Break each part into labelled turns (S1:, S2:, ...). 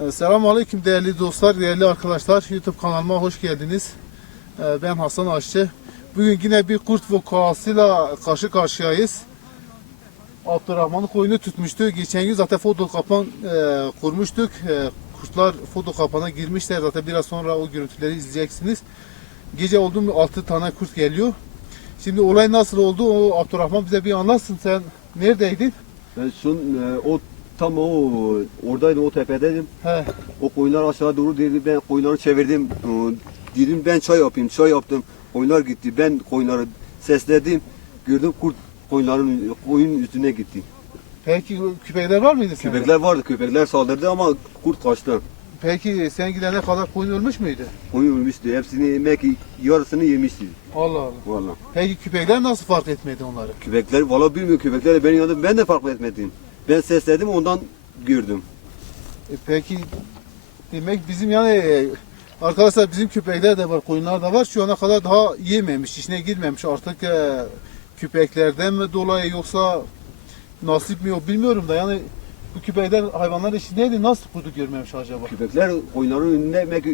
S1: Ee, Selamun Aleyküm değerli dostlar, değerli arkadaşlar. YouTube kanalıma hoş geldiniz. Ee, Ben Hasan Aşçı. Bugün yine bir kurt vakasıyla karşı karşıyayız. Abdurrahman'ın koyunu tutmuştu. Geçen gün zaten foto kapan e, kurmuştuk. E, kurtlar foto kapana girmişler. Zaten biraz sonra o görüntüleri izleyeceksiniz. Gece oldu mu 6 tane kurt geliyor. Şimdi olay nasıl oldu? O Abdurrahman bize bir anlatsın. Sen neredeydin?
S2: Ben son e, o tam o oradaydım o tepedeydim.
S1: He.
S2: O koyunlar aşağı doğru dedi. Ben koyunları çevirdim. E, Dedim ben çay yapayım. Çay yaptım. Koyunlar gitti. Ben koyunları sesledim. Gördüm kurt koyunların koyun üstüne gitti.
S1: Peki küpekler var mıydı sende?
S2: Köpekler vardı. Köpekler saldırdı ama kurt kaçtı.
S1: Peki sen gidene kadar koyun ölmüş müydü?
S2: Koyun ölmüştü. Hepsini yemek yarısını yemişti.
S1: Allah Allah.
S2: Valla.
S1: Peki küpekler nasıl fark etmedi onları?
S2: Köpekler valla bilmiyor. Köpekler benim yanımda ben de fark etmedim. Ben sesledim ondan gördüm.
S1: E peki demek bizim yani e, arkadaşlar bizim köpekler de var, koyunlar da var. Şu ana kadar daha yememiş, içine girmemiş. Artık e, köpeklerden mi dolayı yoksa nasip mi yok bilmiyorum da yani bu köpekler hayvanlar içindeydi nasıl kurdu görmemiş acaba?
S2: Köpekler koyunların önünde yemek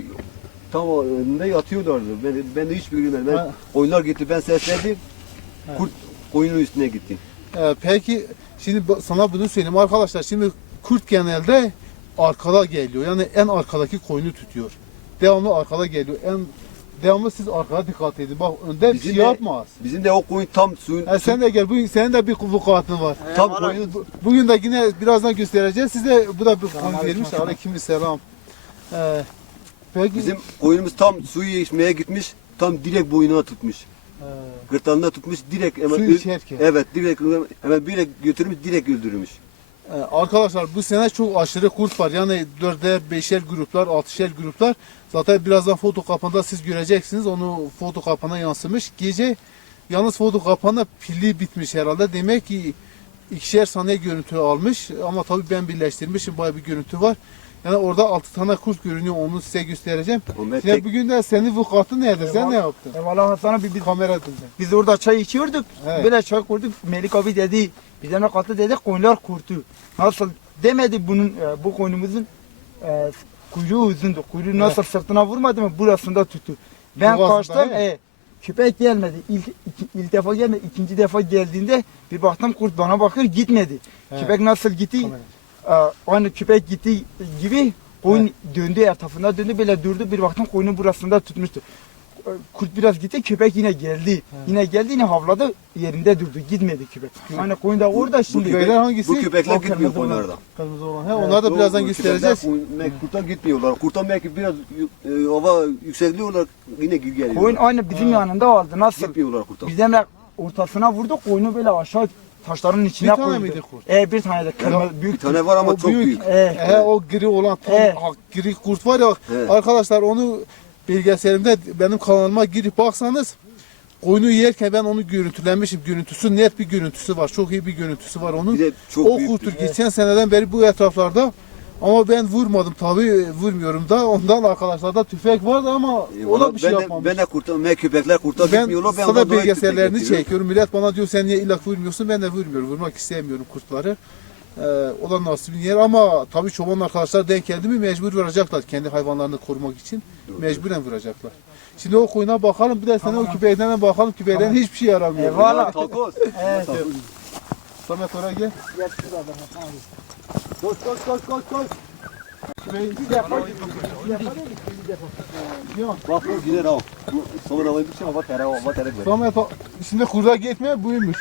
S2: tam önünde yatıyorlardı. Ben, ben de hiç bilmiyorum. Ben,
S1: Ha.
S2: koyunlar gitti ben sesledim. Kurt koyunun üstüne gitti.
S1: E, peki şimdi sana bunu söyleyeyim arkadaşlar. Şimdi kurt genelde arkada geliyor. Yani en arkadaki koyunu tutuyor. Devamlı arkada geliyor. En devamlı siz arkaya dikkat edin. Bak önde bir
S2: Bizim
S1: şey
S2: de-
S1: yapmaz.
S2: Bizim de o koyun tam suyun
S1: Ha, sen de gel. Bugün senin de bir vukuatın var.
S2: tam koyun
S1: Bu- Bugün de yine birazdan göstereceğiz. Size bu da bir konu vermiş. Aleykümselam. Ee, peki
S2: bizim koyunumuz tam suyu içmeye gitmiş. Tam direkt boynuna tutmuş. Gırtlağına tutmuş direkt hemen
S1: Su içerken.
S2: Evet direkt hemen direkt götürmüş direkt öldürmüş.
S1: arkadaşlar bu sene çok aşırı kurt var. Yani dörder, beşer gruplar, altışer gruplar. Zaten birazdan foto kapanda siz göreceksiniz. Onu foto kapana yansımış. Gece yalnız foto kapanda pili bitmiş herhalde. Demek ki ikişer saniye görüntü almış. Ama tabii ben birleştirmişim. Bayağı bir görüntü var. Yani orada altı tane kurt görünüyor. Onu size göstereceğim.
S2: Ben
S1: Şimdi
S2: tek,
S1: bugün de senin vukuatın nerede? Sen ne yaptın?
S3: Eyvallah Hasan abi biz,
S1: Kamera döndü.
S3: biz orada çay içiyorduk.
S1: Evet.
S3: Böyle çay kurduk. Melik abi dedi bize ne katı dedi koyunlar kurtu. Nasıl demedi bunun e, bu koyunumuzun e, kuyruğu uzundu. Kuyruğu nasıl sırtına vurmadı mı burasında tuttu. Ben
S1: Boğazında,
S3: kaçtım.
S1: değil mi?
S3: E, köpek gelmedi. İlk, iki, ilk defa gelmedi. İkinci defa geldiğinde bir baktım kurt bana bakıyor gitmedi.
S1: Evet.
S3: Köpek nasıl gitti?
S1: Kamera.
S3: Aynı köpek gitti gibi koyun döndü etrafında döndü böyle durdu bir baktım koyunun burasında tutmuştu. E, Kurt biraz gitti köpek yine geldi. Yine geldi yine havladı yerinde durdu gitmedi köpek. Hani koyun da orada
S2: bu,
S3: şimdi.
S1: köpekler hangisi?
S2: bu köpekler gitmiyor koyunlarda.
S1: Kırmızı olan. He, onları da birazdan
S2: O
S1: göstereceğiz.
S2: kurta gitmiyorlar. Kurta belki biraz e, hava yükseliyorlar yine geliyorlar.
S3: Koyun aynı bizim yanında aldı. Nasıl?
S2: Gitmiyorlar kurta.
S3: Bizden de ortasına vurdu koyunu böyle aşağı taşların içine
S1: Bir tane
S3: koydu.
S1: miydi kurt?
S3: E bir tane de kırmızı
S2: Bir
S3: büyük.
S2: tane var ama
S1: O
S2: çok
S1: büyük.
S2: büyük.
S3: E,
S1: He o gri olan tam ha, gri kurt var ya
S2: Evet.
S1: arkadaşlar onu belgeselimde benim kanalıma girip baksanız koyunu yerken ben onu görüntülemişim. Görüntüsü net bir görüntüsü var. Çok iyi bir görüntüsü var onun.
S2: Bir de çok
S1: o
S2: büyük.
S1: kurttur. Geçen seneden beri bu etraflarda ama ben vurmadım tabii vurmuyorum da ondan arkadaşlarda tüfek vardı ama o da bir şey
S2: ben, de,
S1: yapmamış.
S2: ben de kurta, ben köpekler kurta
S1: Ben
S2: gitmiyorlar. Ben
S1: sana belgesellerini çekiyorum. Millet bana diyor sen niye illa vurmuyorsun? Ben de vurmuyorum. Vurmak istemiyorum kurtları. Ee, o da nasibin yer ama tabii çoban arkadaşlar denk geldi mi mecbur vuracaklar kendi hayvanlarını korumak için. Mecburen vuracaklar. Şimdi o koyuna bakalım bir de sana o küpeyden bakalım. Küpeyden hiçbir şey yaramıyor.
S3: Eyvallah.
S2: Takoz.
S3: Evet.
S1: Samet oraya gel.
S2: Koş koş koş koş koş.
S1: Yok.
S2: Bak bu gider ha. Bu Sonra havayı bir şey hava tere hava tere ver.
S1: Samet o- şimdi kurda gitme buymuş.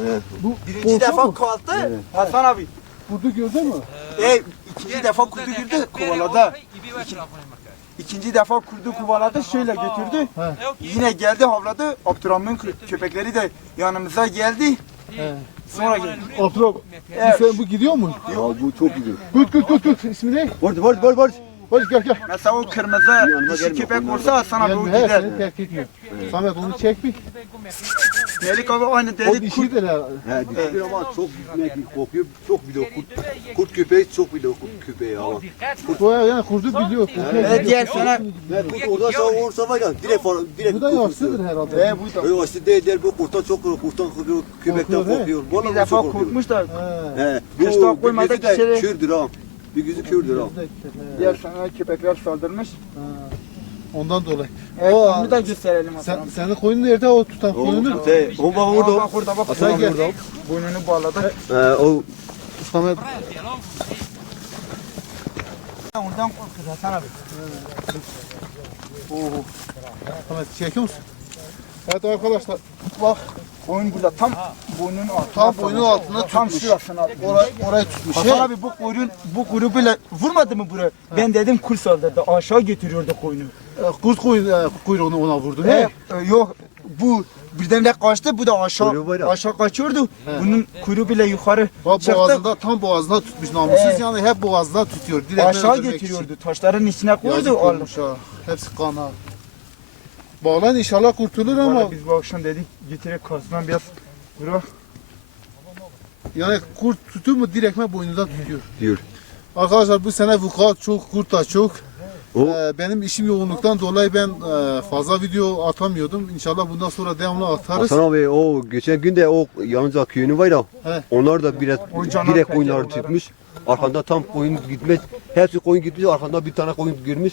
S2: Evet.
S1: Bu
S3: Birinci defa
S1: mı?
S3: kalktı Hasan abi.
S1: Kurdu gördün mü?
S3: E, ikinci defa kurdu girdi kovaladı. İkinci defa kurdu kovaladı şöyle götürdü.
S1: He.
S3: Yine geldi havladı. Abdurrahman'ın kö- köpekleri de yanımıza geldi.
S1: He.
S3: Sonra geldi.
S1: Otur.
S3: Evet.
S1: Sen bu gidiyor mu?
S2: Ya bu çok gidiyor.
S1: Kut kut kut kut. İsmi ne?
S2: Var var var var.
S1: Hadi gel gel.
S3: Mesela o kırmızı dişi köpek olsa Hasan abi o
S1: Gelme, he,
S3: gider.
S1: seni terk etmiyor. Samet onu çek bir.
S3: Melik abi aynı
S1: O
S3: dedi. Kurt,
S1: dişidir ha.
S2: He dişidir ama çok ne kokuyor. Çok biliyor. Kurt, kurt köpeği çok biliyor kurt köpeği ama.
S1: Bu yani kurdu biliyor. Kurdu
S3: Evet, diğer sana
S2: kurt oradan aşağı olursa var ya direkt falan direkt.
S1: Bu da yaşlıdır herhalde.
S3: e, bu da
S2: Yok işte değil değil bu kurttan çok kurttan kokuyor. Köpekten
S1: Korkuyor, he?
S2: kokuyor.
S3: bir
S2: Vallahi
S3: defa
S2: çok korkuyor.
S3: kurtmuş da
S1: He.
S2: He. Bu
S3: koymadı
S2: bilgisi
S3: ki içeri.
S2: de kürdür ha. Bir gözüküyordur ha.
S3: Diğer sana köpekler saldırmış.
S1: Ondan dolayı.
S3: Evet,
S1: O-
S3: onu da gösterelim
S1: Sen,
S3: Hasan.
S1: senin koyun nerede o tutan
S2: O,
S1: koyunu?
S2: şey, o bak orada.
S3: bak orada bak.
S2: Hasan abi
S1: gel.
S2: orada.
S3: Boynunu bağladı.
S2: Ee, o
S1: Samet
S3: Ondan korkuyor Hasan abi.
S1: Samet çekiyor musun? Evet arkadaşlar
S3: Bak koyun burada tam boynunun altına.
S1: Tam boynun altına
S3: Tam
S1: tutmuş.
S3: şurasına.
S1: orayı, orayı tutmuş.
S3: Hasan abi bu kuyruğun bu kuyruğu böyle vurmadı mı buraya? Ben dedim kul saldırdı. Aşağı götürüyordu koyunu.
S1: E, Kurt koyun, e, kuyruğunu ona vurdu.
S3: He,
S1: He?
S3: e, yok bu birdenbire kaçtı bu da aşağı aşağı kaçıyordu. Bunun kuyruğu bile yukarı
S1: Bak
S3: çıktı.
S1: boğazında tam boğazına tutmuş namussuz
S3: He.
S1: yani hep boğazına tutuyor. Direkt
S3: aşağı
S1: öldürmek
S3: getiriyordu. Taşların içine
S1: için.
S3: koydu.
S1: Olmuş ha. Hepsi kan ha. Bağlan inşallah kurtulur ama
S3: Vallahi biz bu akşam dedik getirip kasından biraz bırak.
S1: yani kurt tutuyor mu direktmen boynundan tutuyor.
S2: diyor.
S1: Arkadaşlar bu sene vukuat çok, kurt da çok.
S2: O
S1: Ee, benim işim yoğunluktan dolayı ben e, fazla video atamıyordum. İnşallah bundan sonra devamlı atarız.
S2: Hasan abi o geçen gün de o yalnızca köyünü var ya.
S1: He.
S2: Onlar da
S3: canan
S2: direkt koyunları tutmuş. Arkanda tam koyun gitmez. Hepsi koyun gitmiş. Arkanda bir tane koyun görmüş.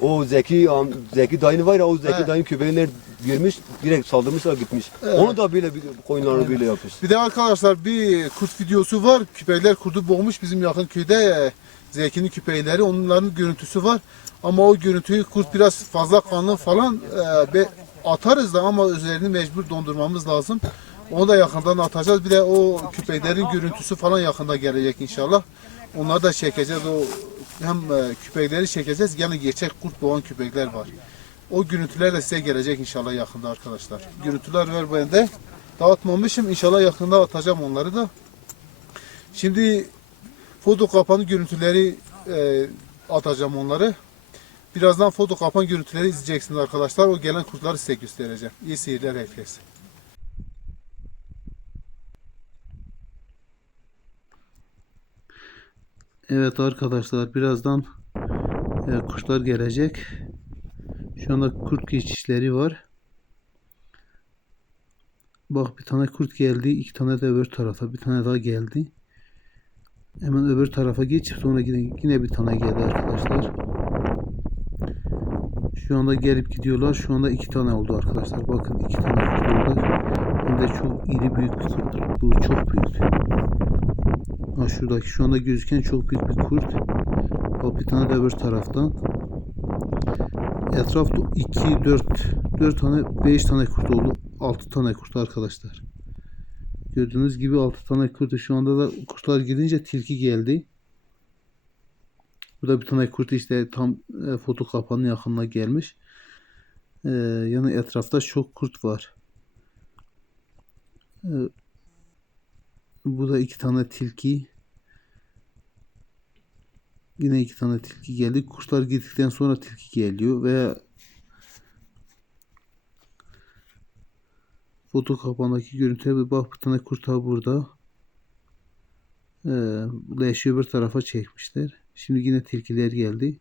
S2: O Zeki am- Zeki dayını var ya o Zeki
S1: He.
S2: dayının köpeğini görmüş. Direkt saldırmışlar gitmiş. Onu da böyle bir koyunlarını böyle yapmış.
S1: Bir de arkadaşlar bir kurt videosu var. Küpeyler kurdu boğmuş bizim yakın köyde. Zeki'nin küpeyleri onların görüntüsü var. Ama o görüntüyü kurt biraz fazla kanlı falan e, atarız da ama üzerini mecbur dondurmamız lazım. Onu da yakından atacağız. Bir de o küpeylerin görüntüsü falan yakında gelecek inşallah. Onları da çekeceğiz. O hem e, küpekleri çekeceğiz. Yani gerçek kurt boğan küpekler var. O görüntüler de size gelecek inşallah yakında arkadaşlar. Görüntüler ver bende. Dağıtmamışım. İnşallah yakında atacağım onları da. Şimdi foto kapanı görüntüleri e, atacağım onları. Birazdan foto kapan görüntüleri izleyeceksiniz arkadaşlar. O gelen kurtları size göstereceğim. İyi seyirler herkese. Evet arkadaşlar birazdan e, kuşlar gelecek. Şu anda kurt geçişleri var. Bak bir tane kurt geldi. iki tane de öbür tarafa. Bir tane daha geldi. Hemen öbür tarafa geçip sonra yine, yine bir tane geldi arkadaşlar. Şu anda gelip gidiyorlar. Şu anda iki tane oldu arkadaşlar. Bakın iki tane kurt oldu. Hem de çok iri büyük bir kurt. Bu çok büyük. Ha şuradaki şu anda gözüken çok büyük bir kurt. Bak bir tane de öbür taraftan. Etrafta 2, 4, 4 tane, 5 tane kurt oldu. 6 tane kurt arkadaşlar. Gördüğünüz gibi 6 tane kurt. Şu anda da kurtlar gidince tilki geldi. Bu da bir tane kurt işte tam e, foto kapanın yakınına gelmiş. E, yani etrafta çok kurt var. E, bu da iki tane tilki. Yine iki tane tilki geldi. Kuşlar gittikten sonra tilki geliyor ve foto kapağındaki görüntüye bir bak bir tane kurt daha burada. Ee, leşi öbür tarafa çekmişler. Şimdi yine tilkiler geldi.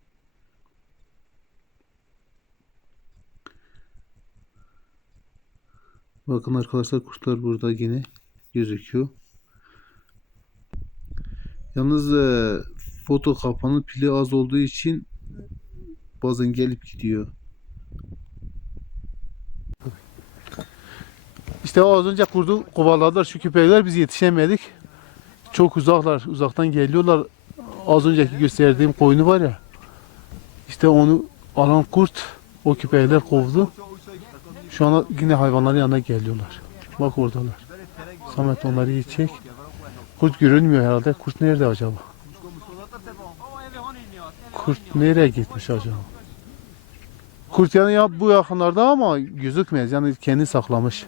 S1: Bakın arkadaşlar kurtlar burada yine gözüküyor. Yalnız e, foto kapanın pili az olduğu için bazen gelip gidiyor. İşte az önce kurdu kovaladılar şu köpekler biz yetişemedik. Çok uzaklar, uzaktan geliyorlar. Az önceki gösterdiğim koyunu var ya. İşte onu alan kurt o köpekler kovdu. Şu anda yine hayvanların yanına geliyorlar. Bak oradalar. Samet onları iyi çek. Kurt görünmüyor herhalde. Kurt nerede acaba? Kurt nereye gitmiş acaba? Kurt yani ya bu yakınlarda ama gözükmez. Yani kendi saklamış.